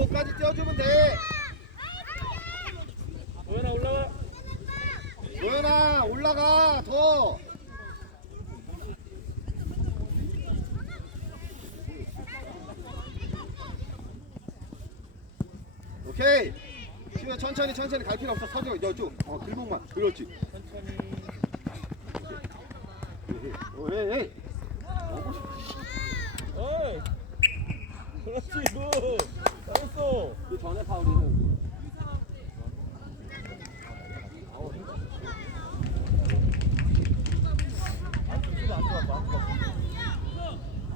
25까지 띄워주면 돼. 도현아 올라와. 도현아 올라가 더. 오케이. 시우야 천천히 천천히 갈 필요 없어. 서줘. 너쭉 어, 길목만. 그렇지. 천천히. 오, 에이, 에이. 어이. 그렇지 굿. 잘했어. 그 전에 파울이는. 안 좋지도 안 좋아. 안 좋아.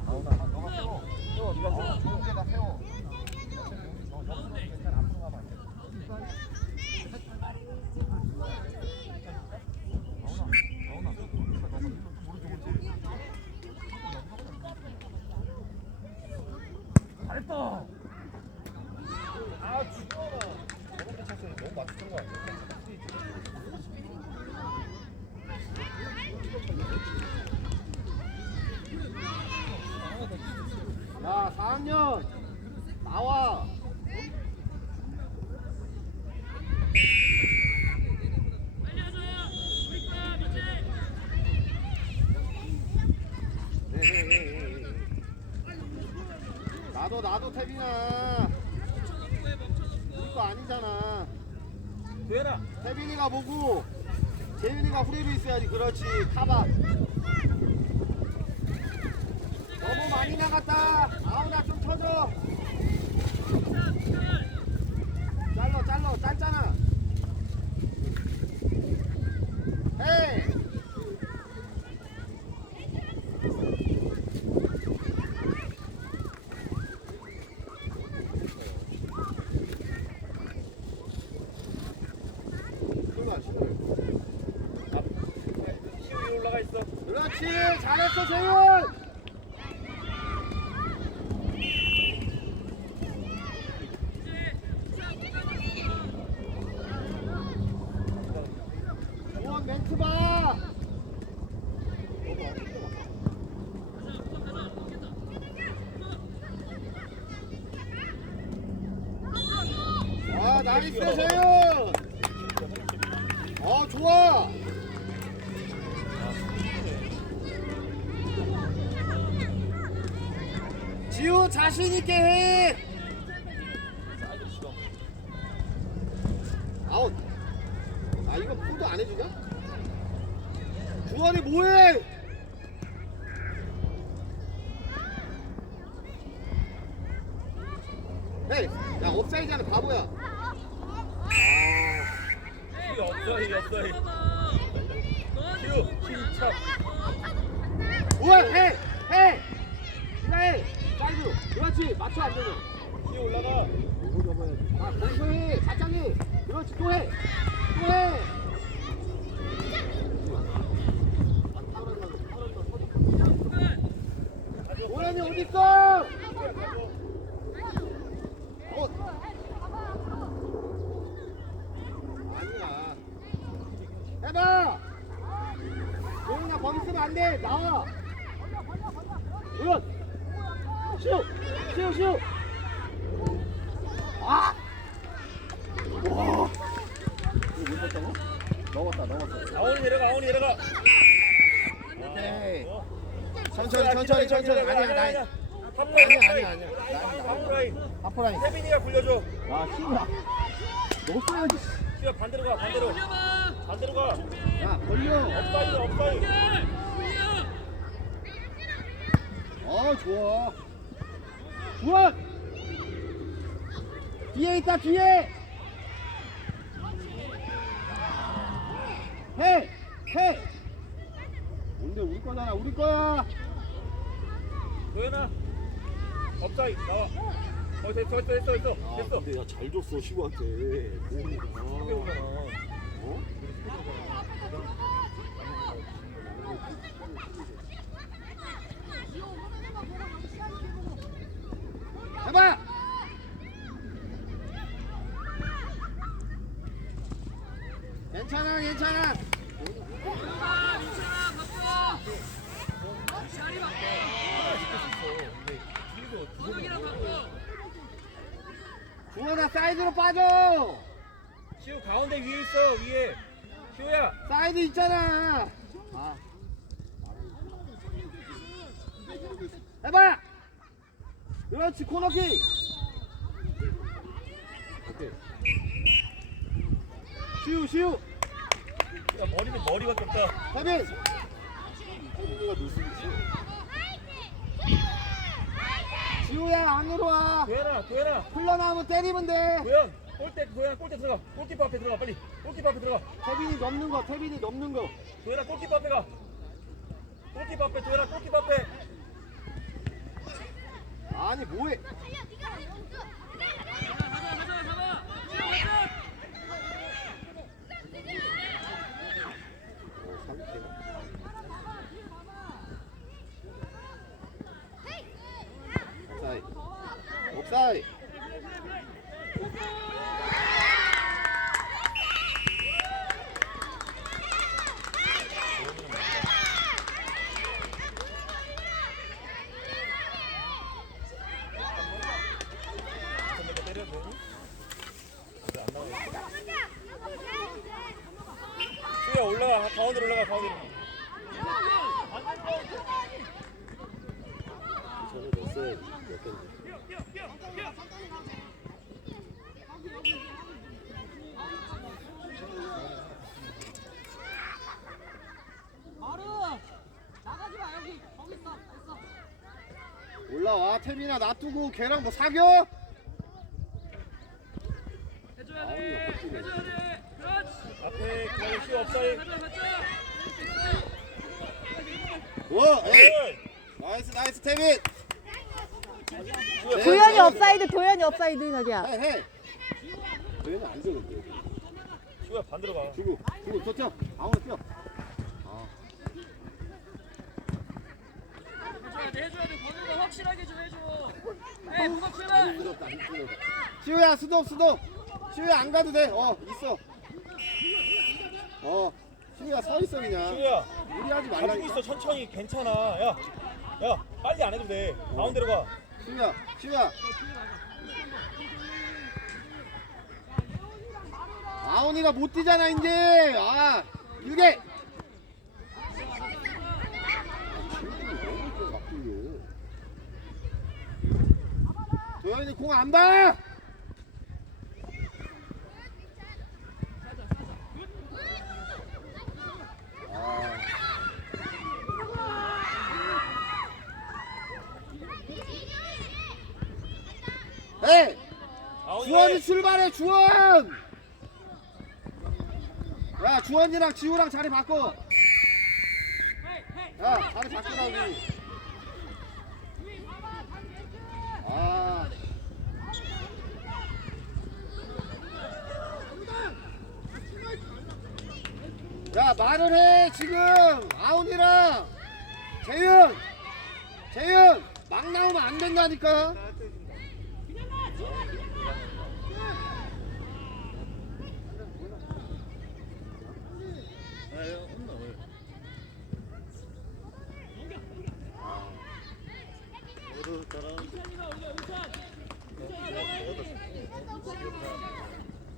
아우나 너가 세워. 세워 네가 세워. 좋은데다 세워. 괜찮아 앞으로 가면 안 돼. 잘했다. 아 죽어라. 저렇게 찼으니 너무 맞췄던 거 아니야? 야 4학년 나와. 네, 네, 네, 네, 네. 나도 나도 태빈아 우리 거 아니잖아 도현아. 태빈이가 보고 재윤이가 후레로 있어야지. 그렇지. 카바 너무 많이 나갔다 아우나 좀 쳐줘 잘라 잘라 짧잖아 헤이 신발 신발 시우 올라가 있어. 그렇지 아 나이스 재윤! 어 좋아 지우 자신 있게 해. 아웃. 아 이거 푸도 안 해주냐? 주원이 뭐해? 헤이, 야 업사이드는 바보야. 시우 없어 이 없어이. 시우 힘차. 우와, 해, 해. 이나해, 사이드. 그렇지, 맞춰 안 되면. 시우 올라가. 아, 거기서 해, 사장이. 그렇지, 또 해, 또 해. 오현이 어디 있어? 어. 아니야. 해봐. 오현아 거기 있으면 안 돼. 나와. 오현. 시우, 시우, 시우. 아. 와. 이거 못 봤다고? 넘었다, 넘었어. 아원이 내려가 아원이 내려가. 오케이. 천천히, 천천히, 천천히. 아니야, 나. 아니야, 아니야, 아니야. 나, 하프라인. 하프라인. 세빈이가 굴려줘. 야, 시우야. 너 써야지. 시우야 반대로 가 반대로. 반대로 가. 야, 걸려. 업사이드 업사이드. 어, 좋아. 좋아. 뒤에 있다, 뒤에. 해, 해. 뭔데 우리 거잖아, 우리 거야. 도현아. 업사이드 나와. 어 됐어 됐어 됐어 됐어 됐어. 근데 야, 잘 줬어, 시우한테. 어? 해봐! 괜찮아, 괜찮아. 주원아 사이드로 빠져! 시우 가운데 위에 있어 위에. 시우야. 사이드 있잖아. 아. 해봐! 그렇지 코너킥! 오케이. 시우 시우! 야 머리는 머리밖에 없다. 태빈! 태빈이가 놀수 있어 지우야 안으로 와. 도현아 도현아. 흘러나오면 때리면 돼. 도현 골대 도현아 골대 들어가. 골키퍼 앞에 들어가 빨리. 골키퍼 앞에 들어가. 태빈이 넘는 거 태빈이 넘는 거. 도현아 골키퍼 앞에 가. 골키퍼 앞에 도현아 골키퍼 앞에. 아니 뭐해? 옥사이 사이. 안 나와 시우야 올라가 가운데 로 올라가 가운데로 저는 몇세 몇 개인데 올라와 태민아 놔두고 걔랑 뭐 사겨? 앞에 기다려 시우 업사이 와, 에이. 에이! 나이스 나이스 태민. 도현이 업사이드, 도현이 업사이드 나디야. 해 해. 얘는 안 되는데. 시우야 반대로 가 주고 주고 더 뛰어. 아무나 뛰어. 아, 해줘야 돼, 해줘야 돼. 번호가 확실하게 좀 해줘. 에이, 무섭지마. 안 힘들었다 힘들었다. 시우야 수도 수도. 시우야 안 가도 돼. 어 있어. 어 시우야 서 있어 그냥. 시우야 무리하지 가지고 말라니까. 있어 천천히 괜찮아 야, 야 빨리 안 해도 돼 가운데로 가 시우야 시우야. 아온이가 못 뛰잖아 이제. 아 일개. 도현이 공 안 봐. 아. 에이 주원이 출발해 주원! 야 주원이랑 지우랑 자리 바꿔. 야 자리 바꾸라고 아 야 말을 해 지금. 아운이랑. 재윤. 재윤. 막 나오면 안 된다니까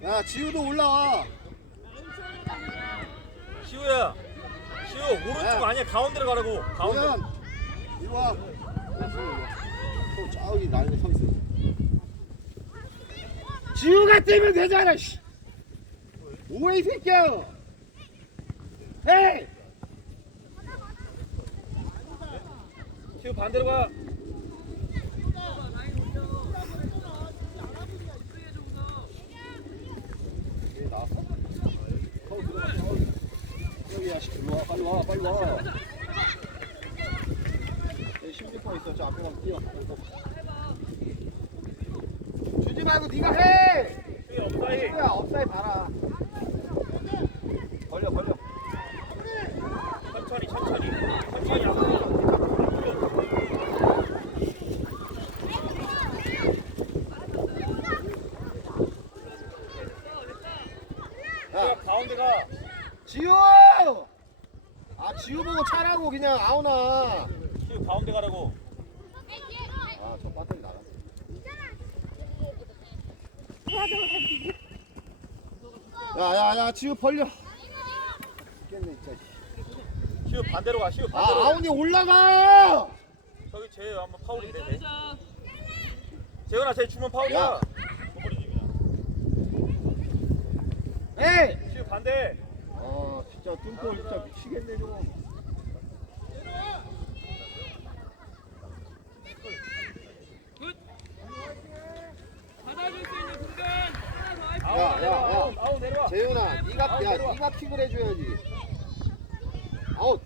야 지우도 올라와. 시우야 시우 오른쪽 야. 아니야? 가운데로 가라고. 가운데. 이리 와. 어, 저기 난리 서 있어 지우가 뛰면 되잖아 씨. 뭐해 이 새끼야. 헤이! 시우 반대로 가 얘 나왔어? 거울 들어가 거울 여기 야씨 일로 와 빨리 와 빨리 와. 여기 16번 있어 저 앞에 가면 뛰어 주지 말고 네가 해 업사이 야 업사이 봐라 벌려 벌려 천천히 천천히. 천천히. 앞으로 야 시우야 가운데 가 지우 아 지우 보고 차라고 그냥 아우나 시우 가운데 가라고 아저 배터리 나갔어 야야야 지우 벌려 죽겠네 진짜 시우 반대로 가. 시우 아 반대로. 가. 아운이 올라가 저기 쟤 한번 파울인데. 쟤. 자, 재현아 쟤 주면 파울이야. 그냥. 에이 시우 반대. 아 진짜 뚱볼 진짜 미치겠네 저거 받아줄 수 있는 공간 하나 더 할게. 아웃 야, 내려와. 야, 야. 아웃, 아웃 내려와. 재윤아 네가 야. 네가 픽을 해줘야지 아웃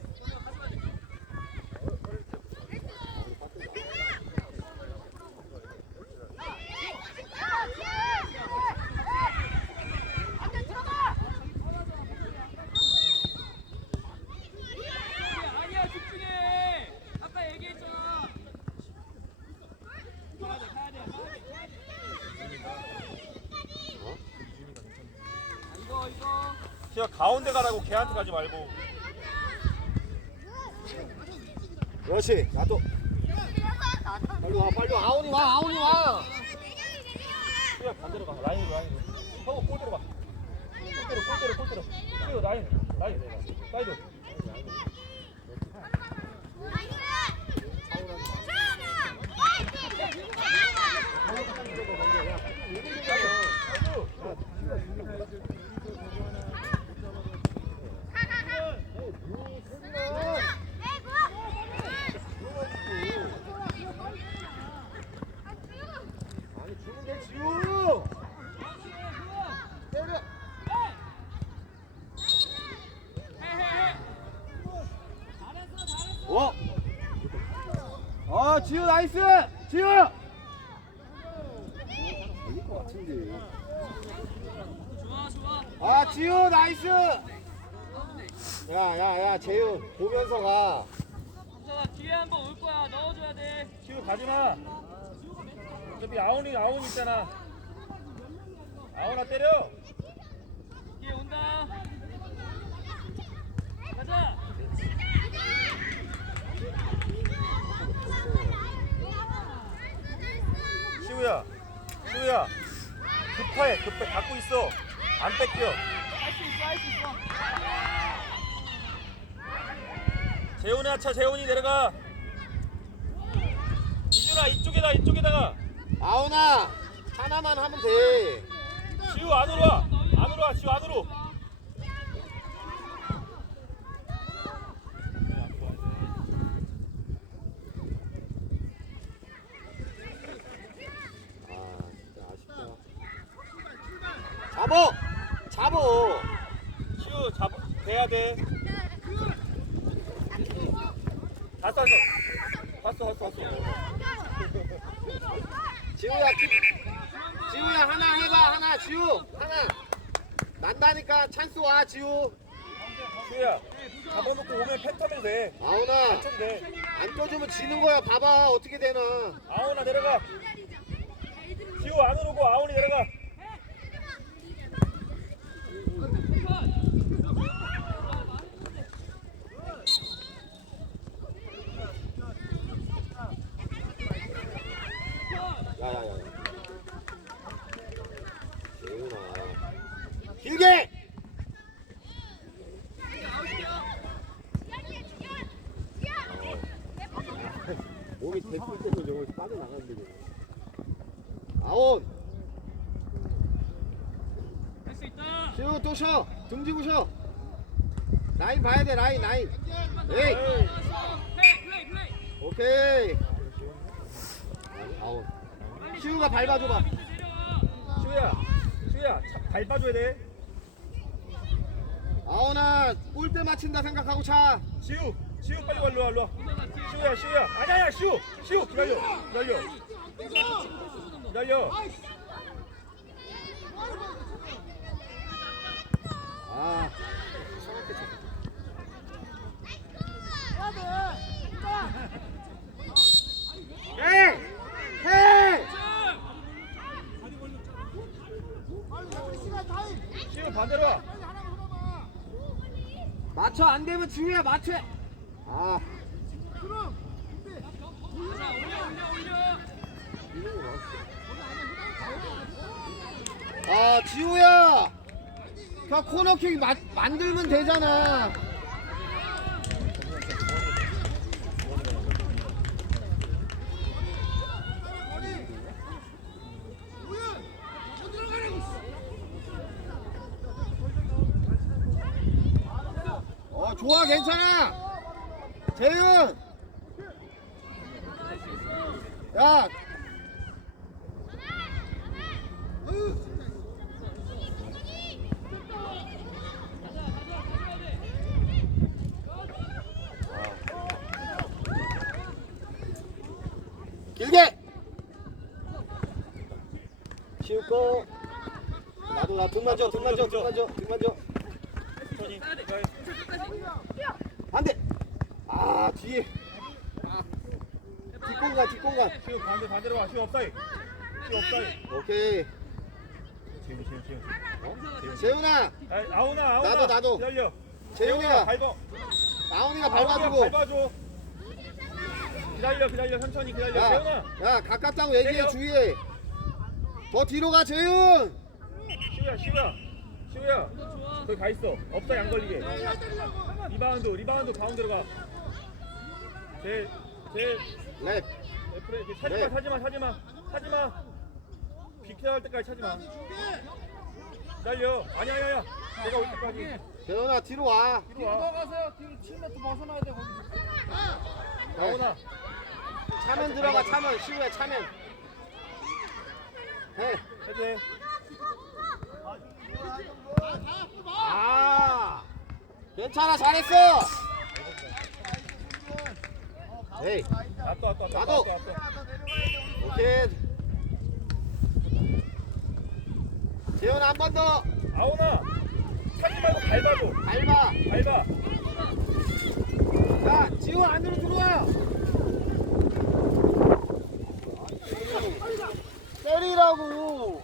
아니야 집중해. 아까 얘기했잖아. 가야 돼, 가야 돼, 가야 돼, 가야 돼. 이거 이거. 시우야 가운데 가라고 걔한테 가지 말고. 그렇지 나도 빨리 와 빨리 와 아운이 와 아운이 와 시우야 반대로 가. 라인으로 라인으로. 하고 골대로 가. 골대로 골대로 골대로. 시우 라인 라인 사이드. 아니 주는데 지우 때려 어? 아 지우 나이스 지우 이길 것 같은데 좋아 좋아. 아 지우 나이스 야 야 야 재윤 보면서 가 뒤에 한번 올 거야. 넣어줘야 돼. 시우 가지 마. 어차피 아운이 아운 있잖아. 아운아 때려. 뒤에 온다. 가자. 시우야. 시우야. 급해 급해 갖고 있어. 안 뺏겨. 할 수 있어 할 수 있어. 재훈이 하차 재훈이 내려가. 이준아 이쪽에다 이쪽에다가. 아우나 하나만 하면 돼 지우 안으로 와. 안으로 와. 지우 안으로. 아 진짜 아쉽다 잡어 잡어 시우 잡 돼야 돼. 봤어 봤어 봤어 봤어. 지우야 키- 지우야 하나 해봐 하나 지우 하나 난다니까 찬스 와 지우 시우야 잡아놓고 오면 펜타면 돼. 아우나 안 쳐도 돼. 안 떠주면 지는 거야 봐봐 어떻게 되나 아우나 내려가. 지우 안으로 오고 아우니 내려가. 야야야 지우나 길게 몸이 대풀 때도 저걸 빠져나가는데 저거. 아웃 할 수 있다. 지우 또 등지고 쉬어 라인 봐야 돼 라인 라인 에이. 오케이 아웃 시우가 밟아줘봐. 시우야 시우야 차- 밟아줘야 돼. 아우나 골대 맞힌다 생각하고 차 지우 지우 빨리 와 일로 와 일로 와. 시우야 시우야 아니야 시우 시우 기다려 기다려 기다려. 아. 헤이! 시우 반대로 와. 맞춰 안 되면 지우야 맞춰. 아. 아 지우야 그냥 코너킥 마, 만들면 되잖아 어 좋아 괜찮아 재윤 야 길게 치우고 나도 나 등만 줘 등만 줘 등만 줘 등만 줘. 안돼 아 뒤에 뒷공간 뒷공간 시우 반대 반대로 와. 시우 업사이. 시우 업사이. 오케이 지금 지금 지금. 어? 재훈아 아, 아우나 아우나. 나도, 나도. 기다려. 재훈이가 밟아. 아우나 밟아주고 밟아줘. 기다려 기다려 천천히 기다려. 재훈아. 야, 야 가깝다고 얘기해 때려. 주위에 더 뒤로 가 재훈 시우야 시우야. 시우야. 거기 가 있어. 업사이 안 걸리게. 리바운드 리바운드 가운데로 가. 제제 랩 애플에 이렇게 차지마 네. 차지마 차지마 차지마 비켜할 때까지 차지마 기다려 아니야 아니야 아니야 내가 올 때까지 재훈아 뒤로 와 뒤로 와 가세요. 뒤로 7m 벗어나야 돼 거기. 나오나 차면 들어가 차면 시우야 차면 해 해제 아, 괜찮아 잘했어. 에이, 나도. 왔다 왔다 오케이. 재현 한번 더. 아오나 차지 말고 밟아줘 밟아. 밟아 야, 지훈 안으로 들어와. 때리라고.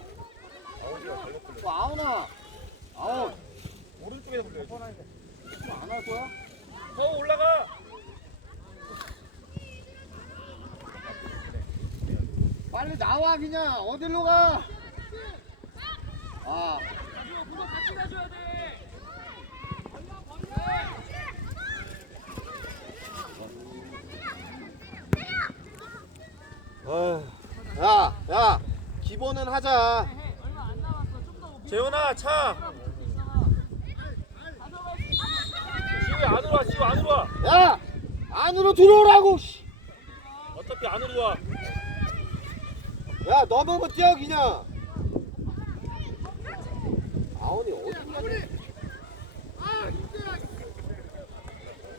또 아우나. 아우, 오른쪽에서 불러야지 안할 거야? 더 올라가 빨리 나와 그냥 어디로 가? 아, 같이 가줘야 돼. 야, 야, 기본은 하자. 재훈아 차 지우야 안으로 와 지우 안으로 와 야, 안으로 들어오라고. 씨. 어차피 안으로 와 야, 넘으면 뛰어 그냥. 아온이 어디 갔냐?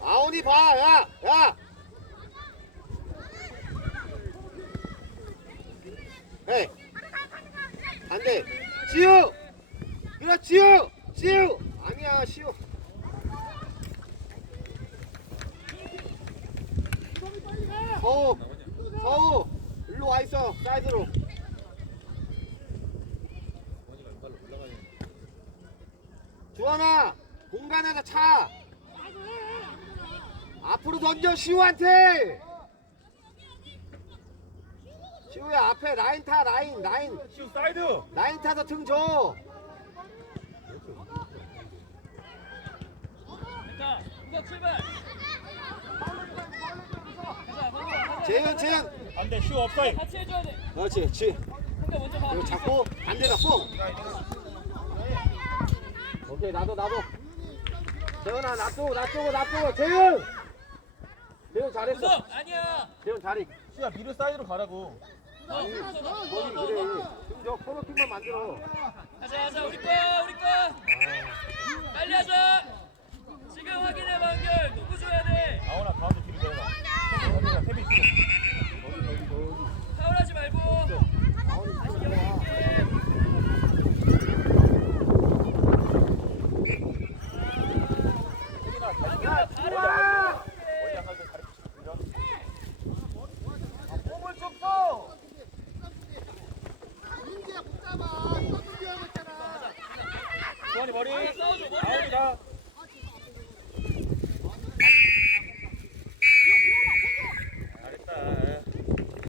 아온이 봐, 야, 야. 해. 안 돼. 지우. 그래, 지우. 지우. 아니야, 시우. 서우. 서우. 일로 와 있어. 사이드로. 주원아, 공간에다 차. 앞으로 던져 시우한테. 시우야 앞에 라인 타 라인 라인 시우 사이드 라인 타서 등 줘. 자, 구독 출발. 가자, 가자, 가자. 재현 재현. 안돼 시우 업사이 같이 해줘야 돼. 그렇지, 지. 근데 먼저 가. 이거 잡고 반대다 뽕. 오케이 나도 나도. 재현아 놔두고 놔두고 놔두고 재현. 재현 잘했어. 아니야. 재현 잘해. 시우야 미드 사이드로 가라고 거기 그래. 더. 등저 코너킥만 만들어. 가자, 가자, 우리 거야, 우리 거. 빨리 하자.